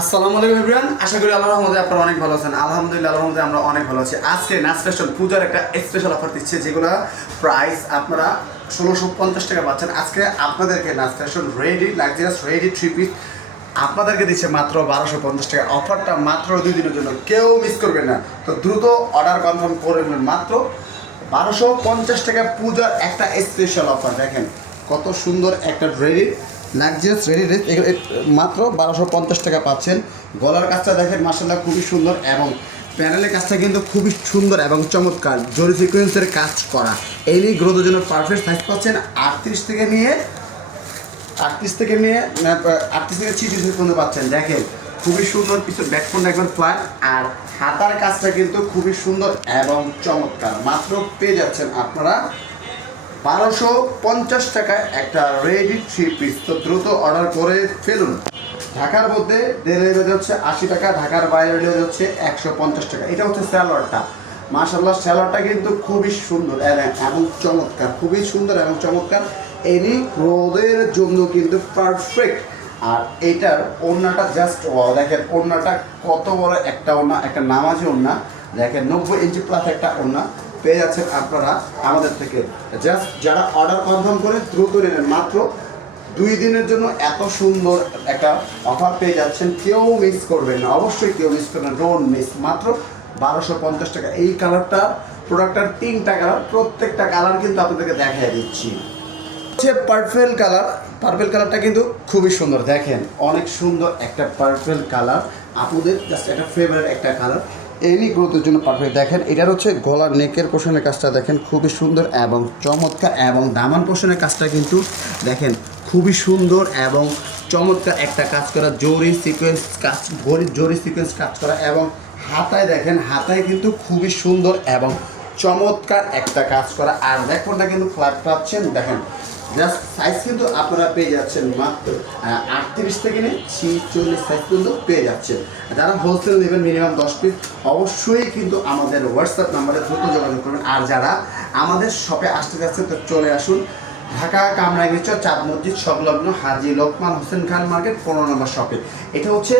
আসসালামু আলাইকুম এভরিওয়ান আশা করি আল্লাহর রহমতে আপনারা অনেক ভালো আছেন। আলহামদুলিল্লাহ রহমতে আমরা অনেক ভালো আছি। আজকে নাচ ফ্যাশন পূজার একটা স্পেশাল অফার দিচ্ছে, যেগুলো প্রাইস আপনারা ষোলোশো পঞ্চাশ টাকা পাচ্ছেন। আজকে আপনাদেরকে নাচ fashion ready luxurious ready three piece আপনাদেরকে দিচ্ছে মাত্র বারোশো পঞ্চাশ টাকা। অফারটা মাত্র দুই দিনের জন্য, কেউ মিস করবেন না। তো দ্রুত অর্ডার কনফার্ম করে নেবেন মাত্র বারোশো পঞ্চাশ টাকা পূজার একটা স্পেশাল অফার দেখেন কত সুন্দর একটা রেডি লাক্সারিয়াস রেডি ড্রেস মাত্র বারোশো পঞ্চাশ টাকা পাচ্ছেন। গলার কাজটা দেখেন মার্শাল্লাহ খুবই সুন্দর এবং প্যানেলের কাজটা কিন্তু খুবই সুন্দর এবং চমৎকার। জরি সিকোয়েন্সের কাজ করা। এই নিয়ে গ্রোথের জন্য পারফেক্ট সাইজ পাচ্ছেন। আটত্রিশ থেকে নিয়ে, আটত্রিশ থেকে নিয়ে আটত্রিশ থেকে ছিটিশ পর্যন্ত পাচ্ছেন। দেখেন, খুবই সুন্দর কিছু ব্যাকফোনটা একবার ফ্ল্যাট আর হাতার কাজটা কিন্তু খুবই সুন্দর এবং চমৎকার। মাত্র পেয়ে যাচ্ছেন আপনারা বারোশো পঞ্চাশ টাকায় একটা রেডি থ্রি পিস। তো দ্রুত অর্ডার করে ফেলুন। ঢাকার মধ্যে ডেলিভারি হচ্ছে আশি টাকা, ঢাকার বাইরে ডেলিভারি হচ্ছে একশো পঞ্চাশ টাকা। এটা হচ্ছে স্যালোয়ারটা। মার্শাল্লাহ স্যালোয়ারটা কিন্তু খুবই সুন্দর এবং- চমৎকার, খুবই সুন্দর এবং চমৎকার। এনি রোদের জন্য কিন্তু পারফেক্ট আর এইটার ওড়নাটা জাস্ট দেখেন ওড়নাটা কত বড় একটা ওড়না, একটা নামাজি ওড়না। দেখেন নব্বই ইঞ্চি প্লাস একটা ওড়না। পেয়ে যাচ্ছেন আপনারা আমাদের থেকে। জাস্ট যারা অর্ডার কনফার্ম করে দ্রুত নেবেন মাত্র দুই দিনের জন্য এত সুন্দর একটা অফার পেয়ে যাচ্ছেন। কেউ মিস করবেন না। অবশ্যই কেউ মিস করবেন না। ডোন্ট মিস মাত্র বারোশো পঞ্চাশ টাকা। এই কালারটা প্রোডাক্টটার তিনটা কালার প্রত্যেকটা কালার কিন্তু আপনাদেরকে দেখাই দিচ্ছি। হচ্ছে পার্পেল কালার পার্পেল কালারটা কিন্তু খুবই সুন্দর। দেখেন, অনেক সুন্দর একটা পার্পেল কালার আপনাদের জাস্ট একটা ফেভারিট একটা কালার এনি গ্রোথের জন্য পারফেক্ট। দেখেন, এটার হচ্ছে গলার নেকের পোষণের কাজটা দেখেন খুবই সুন্দর এবং চমৎকার এবং দামান পোষণের কাজটা কিন্তু দেখেন খুবই সুন্দর এবং চমৎকার একটা কাজ করা, জরি সিকোয়েন্স কাজ গরি জরি সিকোয়েন্স কাজ করা এবং হাতায় দেখেন, হাতায় কিন্তু খুবই সুন্দর এবং চমৎকার একটা কাজ করা। আর ব্যাকফোনটা কিন্তু ফ্ল্যাট পাচ্ছেন, দেখেন জাস্ট সাইজ কিন্তু আপনারা পেয়ে যাচ্ছেন মাত্র আটত্রিশ থেকে নিয়ে ছিচল্লিশ সাইজ কিন্তু পেয়ে যাচ্ছেন। যারা হোলসেল নেবেন মিনিমাম দশ পিস অবশ্যই কিন্তু আমাদের হোয়াটসঅ্যাপ নাম্বারে দ্রুত যোগাযোগ করবেন আর যারা আমাদের শপে আসতে যাচ্ছেন, তো চলে আসুন। ঢাকা কামরাঙ্গীর চাঁদ মসজিদ, সংলগ্ন হাজি লোকমান হোসেন খান মার্কেট, পনেরো নম্বর শপে। এটা হচ্ছে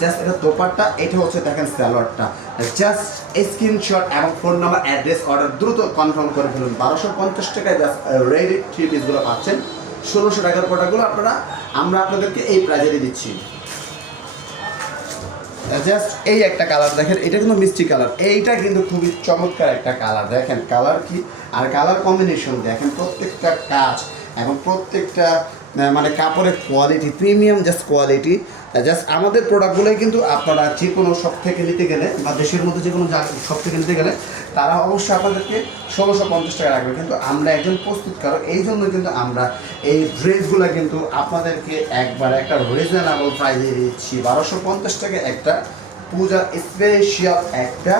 জাস্ট এটা দোপারটা এটা হচ্ছে দেখেন স্যালোয়ারটা। জাস্ট স্ক্রিনশট এবং ফোন নাম্বার অ্যাড্রেস অর্ডার দ্রুত কনফার্ম করে ফেলুন। বারোশো পঞ্চাশ টাকায় জাস্ট রেডি থ্রি পিসগুলো পাচ্ছেন। ষোলোশো টাকার প্রোডাক্টগুলো আপনারা, আমরা আপনাদেরকে এই প্রাইজেরই দিচ্ছি। জাস্ট এই একটা কালার দেখেন, এটা কিন্তু মিষ্টি কালার এইটা কিন্তু খুবই চমৎকার একটা কালার দেখেন কালার কি? আর কালার কম্বিনেশন দেখেন, প্রত্যেকটা কাজ এবং প্রত্যেকটা মানে কাপড়ের quality premium just quality just আমাদের প্রোডাক্টগুলোই কিন্তু আপনারা যে কোনো শপ থেকে নিতে গেলে বা দেশের মধ্যে যে কোনো শপ থেকে নিতে গেলে, তারা অবশ্যই আপনাদেরকে ষোলোশো পঞ্চাশ টাকা রাখবে। কিন্তু আমরা একজন প্রস্তুতকারক, এই জন্য কিন্তু আমরা এই ড্রেসগুলো কিন্তু আপনাদেরকে একবার একটা রিজনেবল প্রাইসে দিচ্ছি। বারোশো পঞ্চাশ টাকা একটা পূজা স্পেশাল একটা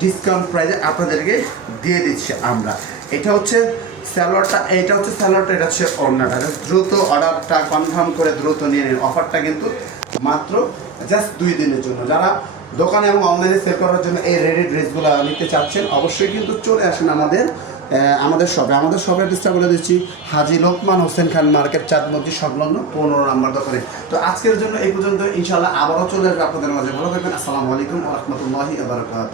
ডিসকাউন্ট প্রাইসে আপনাদেরকে দিয়ে দিচ্ছি আমরা। এটা হচ্ছে স্যালোয়ারটা, এইটা হচ্ছে স্যালোয়ারটা, এটা হচ্ছে অন্যটা দ্রুত অর্ডারটা কনফার্ম করে দ্রুত নিয়ে নিন। অফারটা কিন্তু মাত্র জাস্ট দুই দিনের জন্য। যারা দোকানে এবং অনলাইনে সেল করার জন্য এই রেডি ড্রেসগুলো নিতে চাচ্ছেন, অবশ্যই কিন্তু চলে আসেন আমাদের আমাদের শপে আমাদের শপের ডিসটা বলে দিচ্ছি, হাজি লোকমান হোসেন খান মার্কেট চাঁদ মসজিদ সংলগ্ন পনেরো নম্বর দোকানে। তো আজকের জন্য এই পর্যন্ত ইনশাল্লাহ আবারও চলে আসবে আপনাদের মাঝে। ভালো থাকবেন। আসসালামু আলাইকুম রহমতুল্লাহি আবরকাত